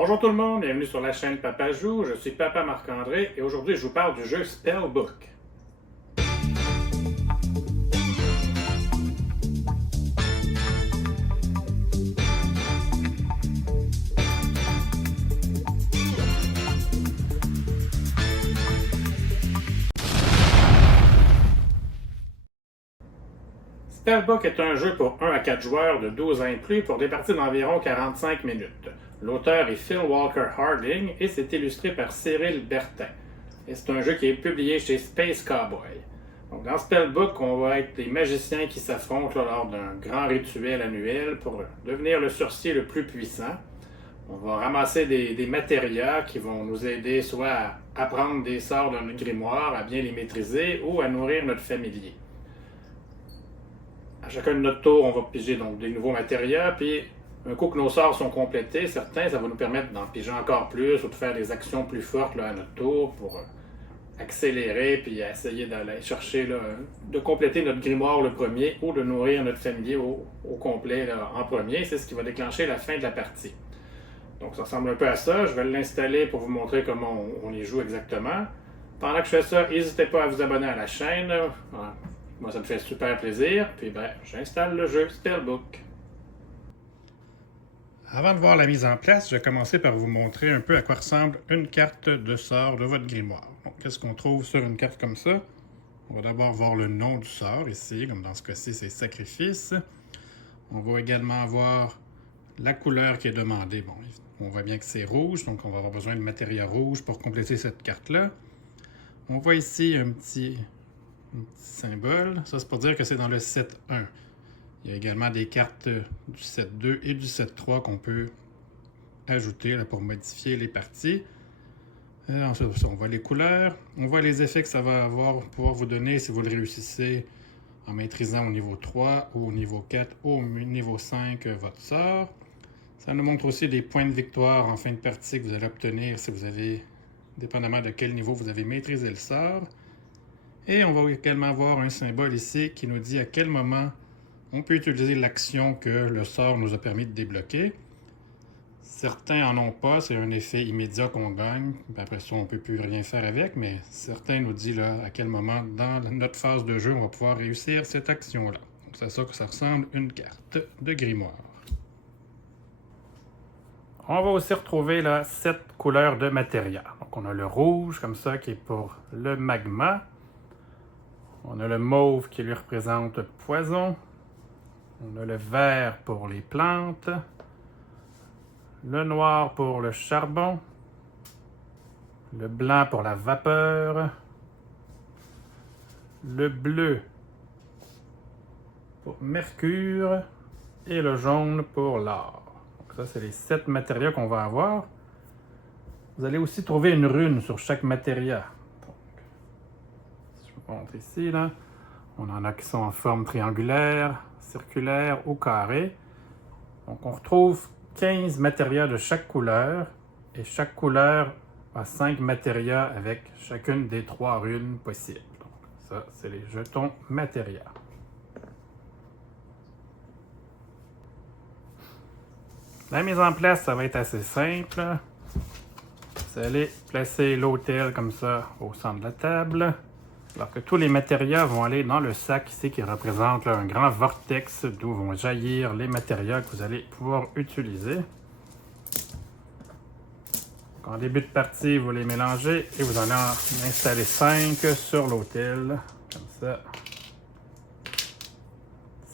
Bonjour tout le monde, bienvenue sur la chaîne Papa Joue, je suis Papa Marc-André et aujourd'hui je vous parle du jeu Spellbook. Spellbook est un jeu pour 1 à 4 joueurs de 12 ans et plus pour des parties d'environ 45 minutes. L'auteur est Phil Walker Harding et c'est illustré par Cyril Bertin. Et c'est un jeu qui est publié chez Space Cowboy. Donc, dans Spellbook, on va être des magiciens qui s'affrontent lors d'un grand rituel annuel pour devenir le sorcier le plus puissant. On va ramasser des matérias qui vont nous aider soit à apprendre des sorts de notre grimoire, à bien les maîtriser ou à nourrir notre familier. À chacun de notre tour, on va piger donc des nouveaux matérias, puis un coup que nos sorts sont complétés, certains, ça va nous permettre d'en piger encore plus ou de faire des actions plus fortes là, à notre tour pour accélérer puis essayer d'aller chercher, là, de compléter notre grimoire le premier ou de nourrir notre familier au complet là, en premier. C'est ce qui va déclencher la fin de la partie. Donc ça ressemble un peu à ça. Je vais l'installer pour vous montrer comment on y joue exactement. Pendant que je fais ça, n'hésitez pas à vous abonner à la chaîne. Moi, ça me fait super plaisir. Puis j'installe le jeu Spellbook. Avant de voir la mise en place, je vais commencer par vous montrer un peu à quoi ressemble une carte de sort de votre grimoire. Donc, qu'est-ce qu'on trouve sur une carte comme ça? On va d'abord voir le nom du sort ici, comme dans ce cas-ci, c'est Sacrifice. On va également voir la couleur qui est demandée. Bon, on voit bien que c'est rouge, donc on va avoir besoin de matériaux rouges pour compléter cette carte-là. On voit ici un petit symbole. Ça, c'est pour dire que c'est dans le set 1. Il y a également des cartes du set 2 et du set 3 qu'on peut ajouter là, pour modifier les parties. Ensuite, on voit les couleurs. On voit les effets que ça va pouvoir vous donner si vous le réussissez en maîtrisant au niveau 3 ou au niveau 4 ou au niveau 5 votre sort. Ça nous montre aussi des points de victoire en fin de partie que vous allez obtenir si vous avez, dépendamment de quel niveau vous avez maîtrisé le sort. Et on va également voir un symbole ici qui nous dit à quel moment on peut utiliser l'action que le sort nous a permis de débloquer. Certains n'en ont pas, c'est un effet immédiat qu'on gagne. Après ça, on ne peut plus rien faire avec, mais certains nous disent là, à quel moment dans notre phase de jeu, on va pouvoir réussir cette action-là. C'est ça que ça ressemble une carte de grimoire. On va aussi retrouver là 7 couleurs de matériel. Donc on a le rouge, comme ça, qui est pour le magma. On a le mauve qui lui représente poison. On a le vert pour les plantes. Le noir pour le charbon. Le blanc pour la vapeur. Le bleu pour mercure. Et le jaune pour l'or. Donc ça, c'est les 7 matériaux qu'on va avoir. Vous allez aussi trouver une rune sur chaque matériau. Donc, si je vous montre ici, là, on en a qui sont en forme triangulaire, circulaire ou carré. Donc on retrouve 15 matériaux de chaque couleur et chaque couleur a 5 matériaux avec chacune des 3 runes possibles. Donc ça, c'est les jetons matériaux. La mise en place, ça va être assez simple. Vous allez placer l'autel comme ça au centre de la table. Alors que tous les matériaux vont aller dans le sac ici qui représente là, un grand vortex d'où vont jaillir les matériaux que vous allez pouvoir utiliser. Donc, en début de partie, vous les mélangez et vous en installez 5 sur l'autel. Comme ça.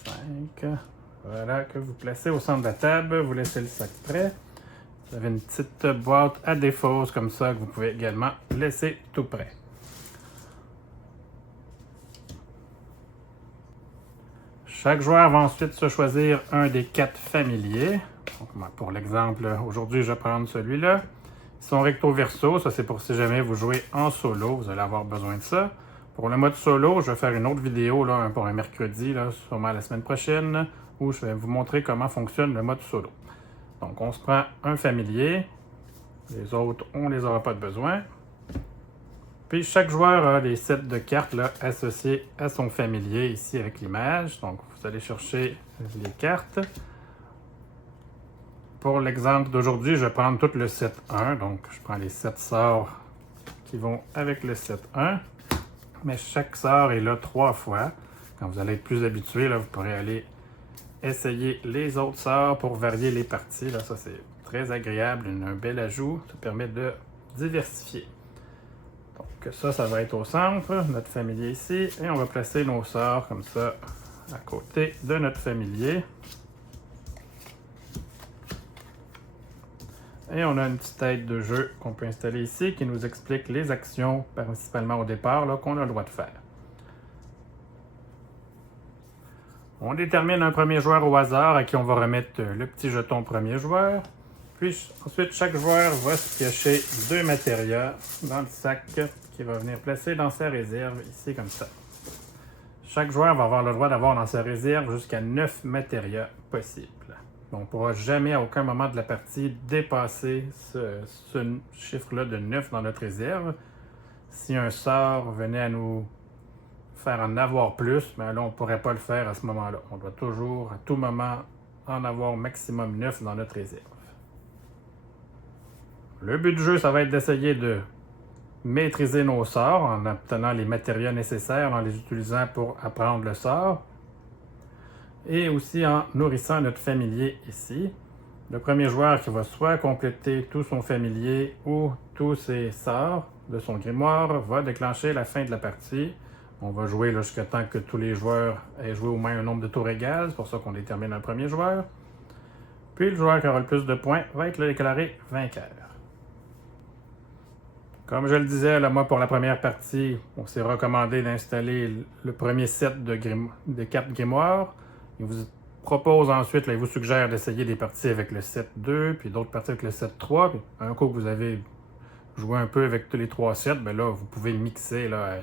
5. Voilà, que vous placez au centre de la table. Vous laissez le sac prêt. Vous avez une petite boîte à défausse comme ça que vous pouvez également laisser tout prêt. Chaque joueur va ensuite se choisir un des 4 familiers. Donc, pour l'exemple, aujourd'hui, je vais prendre celui-là. Ils sont recto-verso, ça c'est pour si jamais vous jouez en solo, vous allez avoir besoin de ça. Pour le mode solo, je vais faire une autre vidéo là, pour un mercredi, là, sûrement la semaine prochaine, où je vais vous montrer comment fonctionne le mode solo. Donc, on se prend un familier. Les autres, on ne les aura pas de besoin. Puis chaque joueur a les sets de cartes là, associés à son familier ici avec l'image. Donc vous allez chercher les cartes. pour l'exemple d'aujourd'hui, je vais prendre tout le set 1. Donc, je prends les 7 sorts qui vont avec le set 1. Mais chaque sort est là 3 fois. Quand vous allez être plus habitué, là, vous pourrez aller essayer les autres sorts pour varier les parties. Là, ça, c'est très agréable, un bel ajout. Ça permet de diversifier. Donc ça va être au centre, notre familier ici. Et on va placer nos sorts comme ça à côté de notre familier. Et on a une petite tête de jeu qu'on peut installer ici qui nous explique les actions, principalement au départ, qu'on a le droit de faire. On détermine un premier joueur au hasard à qui on va remettre le petit jeton premier joueur. Puis ensuite, chaque joueur va se piocher 2 matérias dans le sac qu'il va venir placer dans sa réserve, ici comme ça. Chaque joueur va avoir le droit d'avoir dans sa réserve jusqu'à 9 matérias possibles. On ne pourra jamais à aucun moment de la partie dépasser ce chiffre-là de 9 dans notre réserve. Si un sort venait à nous faire en avoir plus, bien là, on ne pourrait pas le faire à ce moment-là. On doit toujours, à tout moment, en avoir au maximum 9 dans notre réserve. Le but du jeu, ça va être d'essayer de maîtriser nos sorts en obtenant les matériaux nécessaires, en les utilisant pour apprendre le sort. Et aussi en nourrissant notre familier ici. Le premier joueur qui va soit compléter tout son familier ou tous ses sorts de son grimoire va déclencher la fin de la partie. On va jouer jusqu'à temps que tous les joueurs aient joué au moins un nombre de tours égal. C'est pour ça qu'on détermine un premier joueur. Puis le joueur qui aura le plus de points va être déclaré vainqueur. Comme je le disais, là, moi pour la première partie, on s'est recommandé d'installer le premier set de cartes grimoire. Il vous propose ensuite, là, il vous suggère d'essayer des parties avec le set 2, puis d'autres parties avec le set 3. Puis un coup que vous avez joué un peu avec tous les 3 sets, bien là, vous pouvez mixer, là,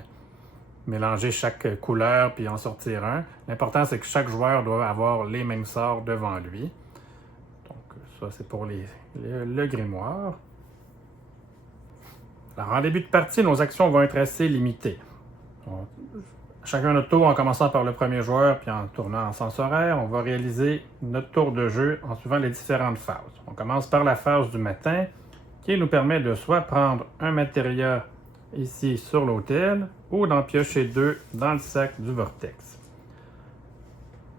mélanger chaque couleur puis en sortir un. L'important, c'est que chaque joueur doit avoir les mêmes sorts devant lui. Donc ça, c'est pour le grimoire. Alors, en début de partie, nos actions vont être assez limitées. Chacun notre tour, en commençant par le premier joueur puis en tournant en sens horaire, on va réaliser notre tour de jeu en suivant les différentes phases. On commence par la phase du matin qui nous permet de soit prendre un matériau ici sur l'autel ou d'en piocher 2 dans le sac du vortex.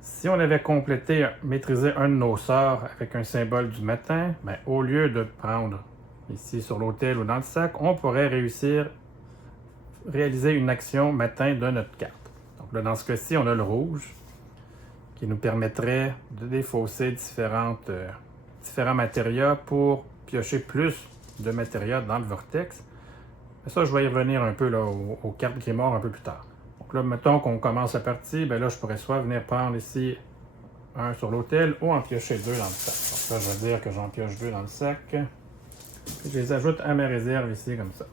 Si on avait complété, maîtrisé un de nos sorts avec un symbole du matin, bien, au lieu de prendre ici sur l'autel ou dans le sac, on pourrait réaliser une action matin de notre carte. Donc là, dans ce cas-ci, on a le rouge qui nous permettrait de défausser différents matériaux pour piocher plus de matériaux dans le vortex. Mais ça, je vais y revenir un peu là, aux cartes grimoire un peu plus tard. Donc là, mettons qu'on commence la partie, bien là, je pourrais soit venir prendre ici un sur l'autel ou en piocher 2 dans le sac. Donc là, je vais dire que j'en pioche 2 dans le sac. Puis je les ajoute à ma réserve ici, comme ça.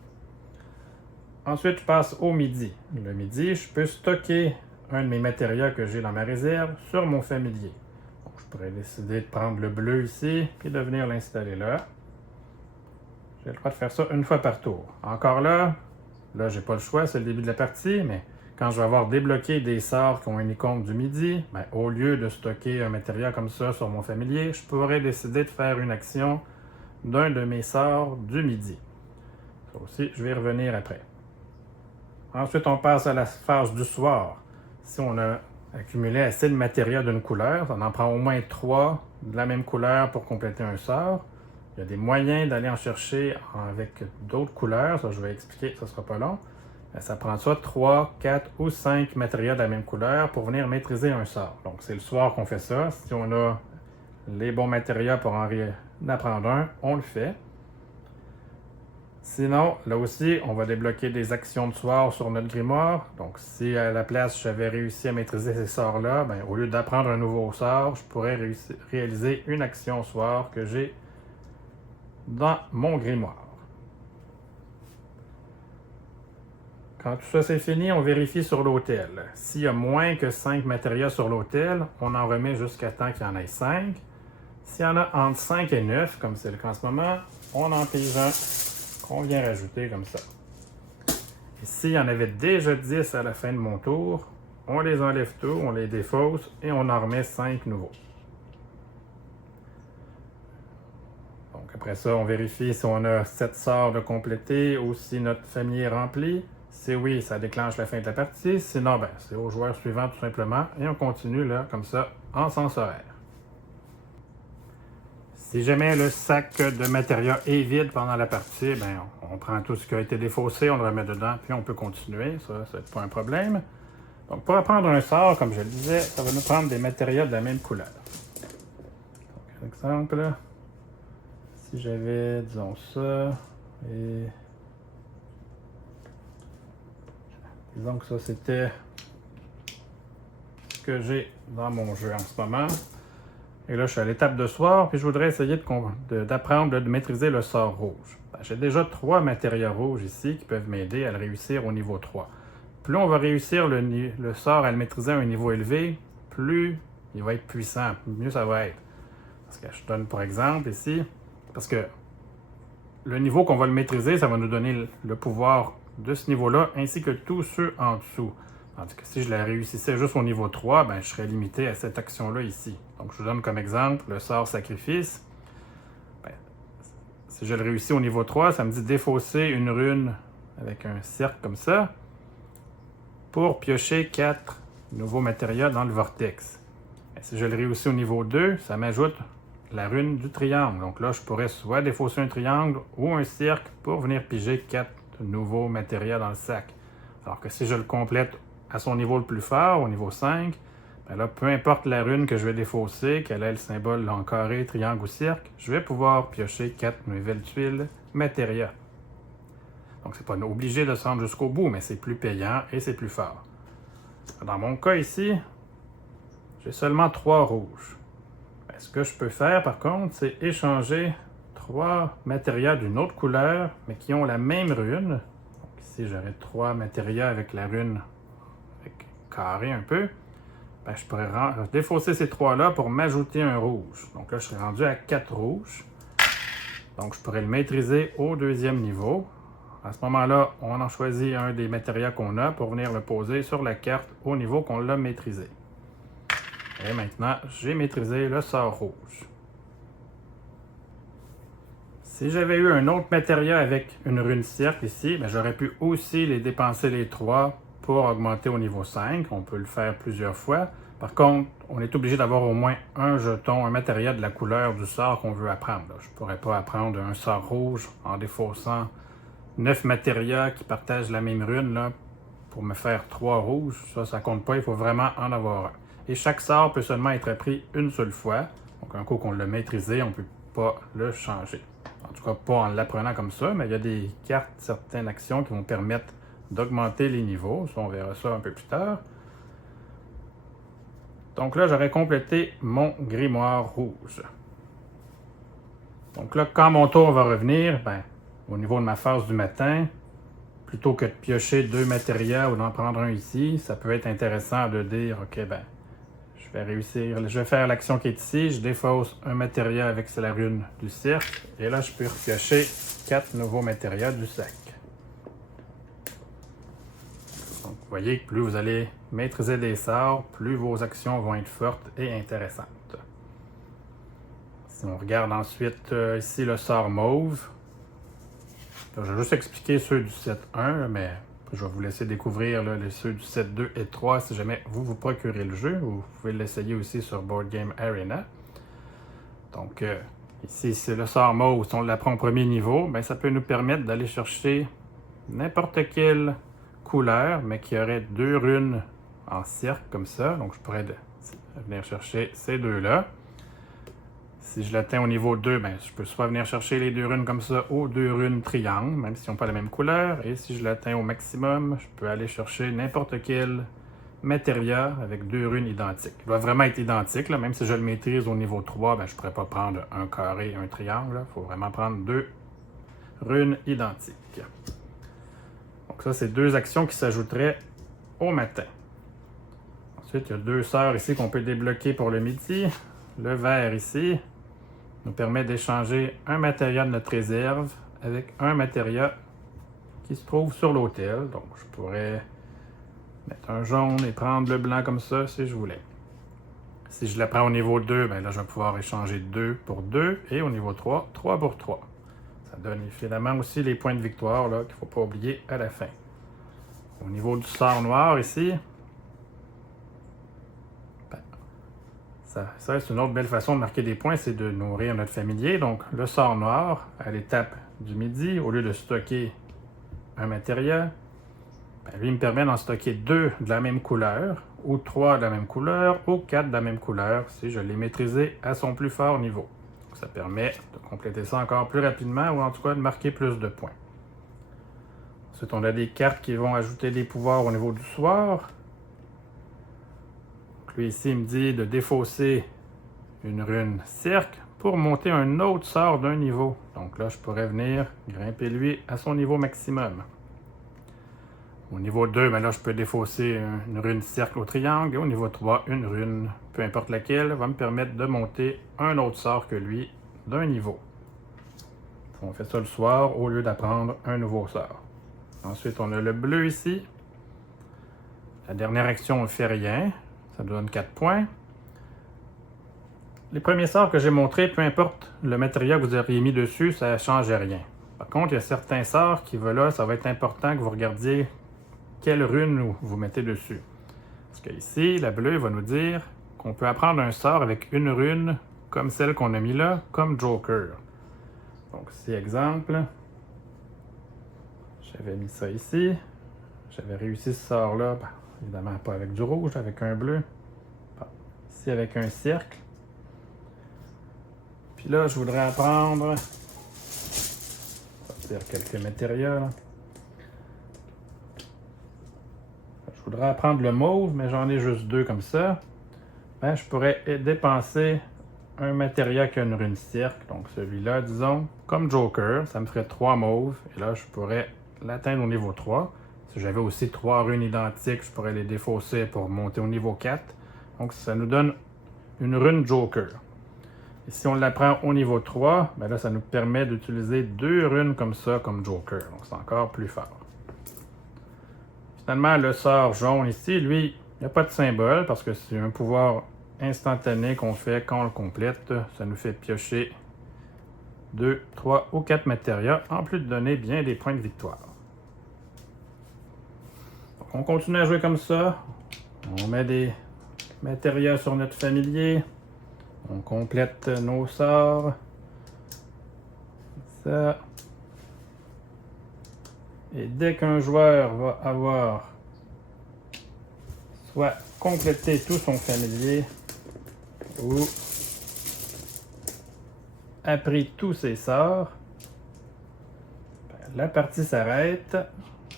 Ensuite, je passe au midi. Le midi, je peux stocker un de mes matériaux que j'ai dans ma réserve sur mon familier. Donc, je pourrais décider de prendre le bleu ici, puis de venir l'installer là. J'ai le droit de faire ça une fois par tour. Encore là, j'ai pas le choix, c'est le début de la partie, mais quand je vais avoir débloqué des sorts qui ont une icône du midi, bien, au lieu de stocker un matériau comme ça sur mon familier, je pourrais décider de faire une action d'un de mes sorts du midi. Ça aussi, je vais y revenir après. Ensuite, on passe à la phase du soir. Si on a accumulé assez de matériaux d'une couleur, on en prend au moins 3 de la même couleur pour compléter un sort. Il y a des moyens d'aller en chercher avec d'autres couleurs. Ça, je vais expliquer, ça ne sera pas long. Ça prend soit 3, 4 ou 5 matériaux de la même couleur pour venir maîtriser un sort. Donc, c'est le soir qu'on fait ça. Si on a les bons matériaux pour en apprendre un, on le fait. Sinon, là aussi, on va débloquer des actions de soir sur notre grimoire. Donc, si à la place, j'avais réussi à maîtriser ces sorts-là, bien, au lieu d'apprendre un nouveau sort, je pourrais réaliser une action soir que j'ai dans mon grimoire. Quand tout ça c'est fini, on vérifie sur l'autel. S'il y a moins que 5 matériaux sur l'autel, on en remet jusqu'à temps qu'il y en ait 5. S'il y en a entre 5 et 9, comme c'est le cas en ce moment, on en pige un qu'on vient rajouter comme ça. Et s'il y en avait déjà 10 à la fin de mon tour, on les enlève tous, on les défausse et on en remet 5 nouveaux. Après ça, on vérifie si on a 7 sorts de compléter ou si notre famille est remplie. Si oui, ça déclenche la fin de la partie. Sinon, ben, c'est au joueur suivant tout simplement. Et on continue là, comme ça, en sens horaire. Si jamais le sac de matériaux est vide pendant la partie, ben, on prend tout ce qui a été défaussé, on le remet dedans, puis on peut continuer. Ça n'est pas un problème. Donc, pour apprendre un sort, comme je le disais, ça va nous prendre des matériaux de la même couleur. Donc, exemple, si j'avais, disons ça, et disons que ça, c'était ce que j'ai dans mon jeu en ce moment. Et là, je suis à l'étape de soir, puis je voudrais essayer d'apprendre de maîtriser le sort rouge. Ben, j'ai déjà 3 matériaux rouges ici qui peuvent m'aider à le réussir au niveau 3. Plus on va réussir le sort à le maîtriser à un niveau élevé, plus il va être puissant, mieux ça va être. Parce que je donne par exemple ici, parce que le niveau qu'on va le maîtriser, ça va nous donner le pouvoir de ce niveau-là, ainsi que tous ceux en dessous. Tandis que si je la réussissais juste au niveau 3, ben, je serais limité à cette action-là ici. Donc, je vous donne comme exemple le sort sacrifice. Ben, si je le réussis au niveau 3, ça me dit défausser une rune avec un cercle comme ça pour piocher 4 nouveaux matériaux dans le vortex. Ben, si je le réussis au niveau 2, ça m'ajoute la rune du triangle. Donc là, je pourrais soit défausser un triangle ou un cercle pour venir piger 4 nouveaux matériaux dans le sac. Alors que si je le complète à son niveau le plus fort, au niveau 5, ben là, peu importe la rune que je vais défausser, qu'elle ait le symbole en carré, triangle ou cercle, je vais pouvoir piocher 4 nouvelles tuiles matériaux. Donc, c'est pas obligé de se rendre jusqu'au bout, mais c'est plus payant et c'est plus fort. Dans mon cas ici, j'ai seulement 3 rouges. Ben, ce que je peux faire, par contre, c'est échanger 3 matériaux d'une autre couleur, mais qui ont la même rune. Donc, ici, j'aurais 3 matériaux avec la rune carré un peu. Ben, je pourrais défausser ces 3-là pour m'ajouter un rouge. Donc là, je serais rendu à 4 rouges. Donc, je pourrais le maîtriser au 2e niveau. À ce moment-là, on en choisit un des matériaux qu'on a pour venir le poser sur la carte au niveau qu'on l'a maîtrisé. Et maintenant, j'ai maîtrisé le sort rouge. Si j'avais eu un autre matériau avec une rune cercle ici, ben, j'aurais pu aussi les dépenser les 3 pour augmenter au niveau 5. On peut le faire plusieurs fois. Par contre, on est obligé d'avoir au moins un jeton, un matériau de la couleur du sort qu'on veut apprendre. Je ne pourrais pas apprendre un sort rouge en défaussant 9 matériaux qui partagent la même rune là, pour me faire 3 rouges. Ça ne compte pas, il faut vraiment en avoir un. Et chaque sort peut seulement être appris une seule fois. Donc un coup qu'on l'a maîtrisé, on ne peut pas le changer. En tout cas, pas en l'apprenant comme ça, mais il y a des cartes, certaines actions qui vont permettre d'augmenter les niveaux. Ça, on verra ça un peu plus tard. Donc là, j'aurais complété mon grimoire rouge. Donc là, quand mon tour va revenir, ben, au niveau de ma phase du matin, plutôt que de piocher 2 matériaux ou d'en prendre un ici, ça peut être intéressant de dire, OK, ben, je vais réussir, je vais faire l'action qui est ici, je défausse un matériau avec la rune du cercle, et là, je peux repiocher 4 nouveaux matériaux du sac. Donc, vous voyez que plus vous allez maîtriser des sorts, plus vos actions vont être fortes et intéressantes. Si on regarde ensuite ici le sort mauve, là, je vais juste expliquer ceux du set 1, mais je vais vous laisser découvrir là, ceux du set 2 et 3 si jamais vous procurez le jeu, ou vous pouvez l'essayer aussi sur Board Game Arena. Donc ici, c'est le sort mauve. Si on l'apprend au premier niveau, ben, ça peut nous permettre d'aller chercher n'importe quelle couleur, mais qui aurait 2 runes en cercle comme ça. Donc je pourrais venir chercher ces 2-là. Si je l'atteins au niveau 2, ben, je peux soit venir chercher les 2 runes comme ça ou 2 runes triangle, même s'ils n'ont pas la même couleur. Et si je l'atteins au maximum, je peux aller chercher n'importe quel matériau avec 2 runes identiques. Il doit vraiment être identique, là. Même si je le maîtrise au niveau 3, ben, je ne pourrais pas prendre un carré et un triangle. Il faut vraiment prendre 2 runes identiques. Donc ça, c'est 2 actions qui s'ajouteraient au matin. Ensuite, il y a 2 sorts ici qu'on peut débloquer pour le midi. Le vert ici nous permet d'échanger un matériau de notre réserve avec un matériau qui se trouve sur l'autel. Donc, je pourrais mettre un jaune et prendre le blanc comme ça si je voulais. Si je la prends au niveau 2, ben là, je vais pouvoir échanger 2 pour 2. Et au niveau 3, 3 pour 3. Ça donne évidemment aussi les points de victoire qu'il ne faut pas oublier à la fin. Au niveau du sort noir ici, ben, ça c'est une autre belle façon de marquer des points, c'est de nourrir notre familier. Donc le sort noir, à l'étape du midi, au lieu de stocker un matériel, ben, lui il me permet d'en stocker 2 de la même couleur, ou 3 de la même couleur, ou 4 de la même couleur, si je l'ai maîtrisé à son plus fort niveau. Donc, ça permet de compléter ça encore plus rapidement, ou en tout cas de marquer plus de points. Ensuite, on a des cartes qui vont ajouter des pouvoirs au niveau du soir. Donc, lui ici, il me dit de défausser une rune cercle pour monter un autre sort d'un niveau. Donc là, je pourrais venir grimper lui à son niveau maximum. Au niveau 2, ben là, je peux défausser une rune cercle au triangle. Et au niveau 3, une rune, peu importe laquelle, va me permettre de monter un autre sort que lui d'un niveau. On fait ça le soir au lieu d'apprendre un nouveau sort. Ensuite, on a le bleu ici. La dernière action, on ne fait rien. Ça nous donne 4 points. Les premiers sorts que j'ai montrés, peu importe le matériel que vous auriez mis dessus, ça ne change rien. Par contre, il y a certains sorts qui, là, ça va être important que vous regardiez quelle rune vous mettez dessus. Parce que ici, la bleue va nous dire qu'on peut apprendre un sort avec une rune comme celle qu'on a mis là, comme Joker. Donc, ici, exemple, j'avais mis ça ici. J'avais réussi ce sort-là, ben, évidemment pas avec du rouge, avec un bleu. Bon, ici, avec un cercle. Puis là, je voudrais apprendre, sortir quelques matériaux. Là. Je voudrais apprendre le mauve, mais j'en ai juste 2 comme ça. Ben, je pourrais dépenser un matériel qui a une rune cercle. Donc celui-là, disons, comme Joker, ça me ferait 3 mauves. Et là, je pourrais l'atteindre au niveau 3. Si j'avais aussi 3 runes identiques, je pourrais les défausser pour monter au niveau 4. Donc ça nous donne une rune Joker. Et si on l'apprend au niveau 3, ben là, ça nous permet d'utiliser 2 runes comme ça, comme Joker. Donc c'est encore plus fort. Finalement, le sort jaune ici, lui, il n'y a pas de symbole parce que c'est un pouvoir instantané qu'on fait quand on le complète. Ça nous fait piocher 2, 3 ou 4 matériaux, en plus de donner bien des points de victoire. Donc, on continue à jouer comme ça. On met des matériaux sur notre familier. On complète nos sorts. Ça. Et dès qu'un joueur va avoir soit complété tout son familier ou appris tous ses sorts, ben, la partie s'arrête.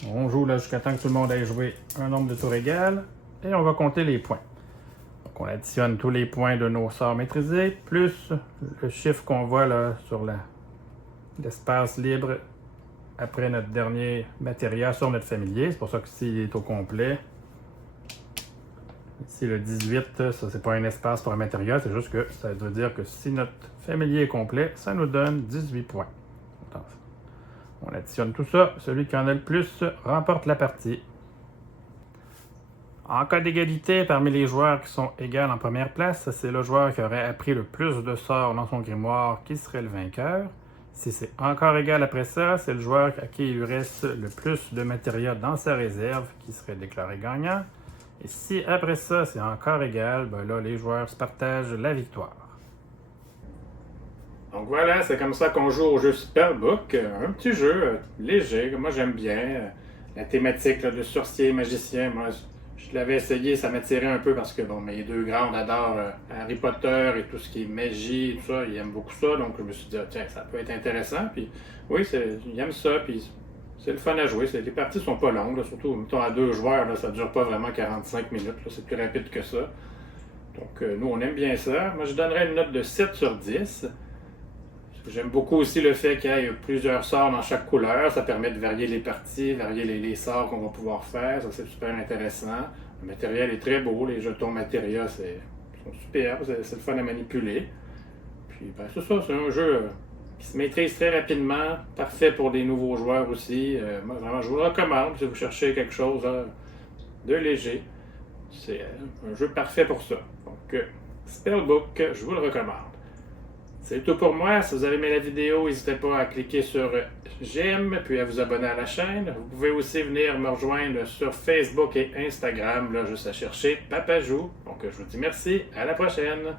On joue là jusqu'à temps que tout le monde ait joué un nombre de tours égal et on va compter les points. Donc on additionne tous les points de nos sorts maîtrisés plus le chiffre qu'on voit là sur l'espace libre après notre dernier matériel sur notre familier. C'est pour ça que s'il est au complet, ici le 18, ça c'est pas un espace pour un matériel, c'est juste que ça veut dire que si notre familier est complet, ça nous donne 18 points. On additionne tout ça, celui qui en a le plus remporte la partie. En cas d'égalité parmi les joueurs qui sont égaux en première place, c'est le joueur qui aurait appris le plus de sorts dans son grimoire qui serait le vainqueur. Si c'est encore égal après ça, c'est le joueur à qui il lui reste le plus de matériel dans sa réserve qui serait déclaré gagnant. Et si après ça, c'est encore égal, ben là, les joueurs se partagent la victoire. Donc voilà, c'est comme ça qu'on joue au jeu Superbook. Un petit jeu léger, que moi j'aime bien. La thématique là, de sorcier, magicien, moi je l'avais essayé, ça m'attirait un peu parce que bon, mes 2 grands adorent Harry Potter et tout ce qui est magie, tout ça, ils aiment beaucoup ça, donc je me suis dit, tiens, ça peut être intéressant, puis oui, ils aiment ça, puis c'est le fun à jouer, les parties sont pas longues, là, surtout, mettons, à 2 joueurs, là, ça dure pas vraiment 45 minutes, c'est plus rapide que ça, donc nous, on aime bien ça. Moi, je donnerais une note de 7 sur 10, j'aime beaucoup aussi le fait qu'il y ait plusieurs sorts dans chaque couleur. Ça permet de varier les parties, varier les sorts qu'on va pouvoir faire. Ça, c'est super intéressant. Le matériel est très beau. Les jetons matériaux sont superbes. C'est le fun à manipuler. Puis, ben, c'est ça. C'est un jeu qui se maîtrise très rapidement. Parfait pour des nouveaux joueurs aussi. Moi, vraiment, je vous le recommande si vous cherchez quelque chose de léger. C'est un jeu parfait pour ça. Donc, Spellbook, je vous le recommande. C'est tout pour moi. Si vous avez aimé la vidéo, n'hésitez pas à cliquer sur j'aime, puis à vous abonner à la chaîne. Vous pouvez aussi venir me rejoindre sur Facebook et Instagram, là, juste à chercher Papajou. Donc, je vous dis merci. À la prochaine.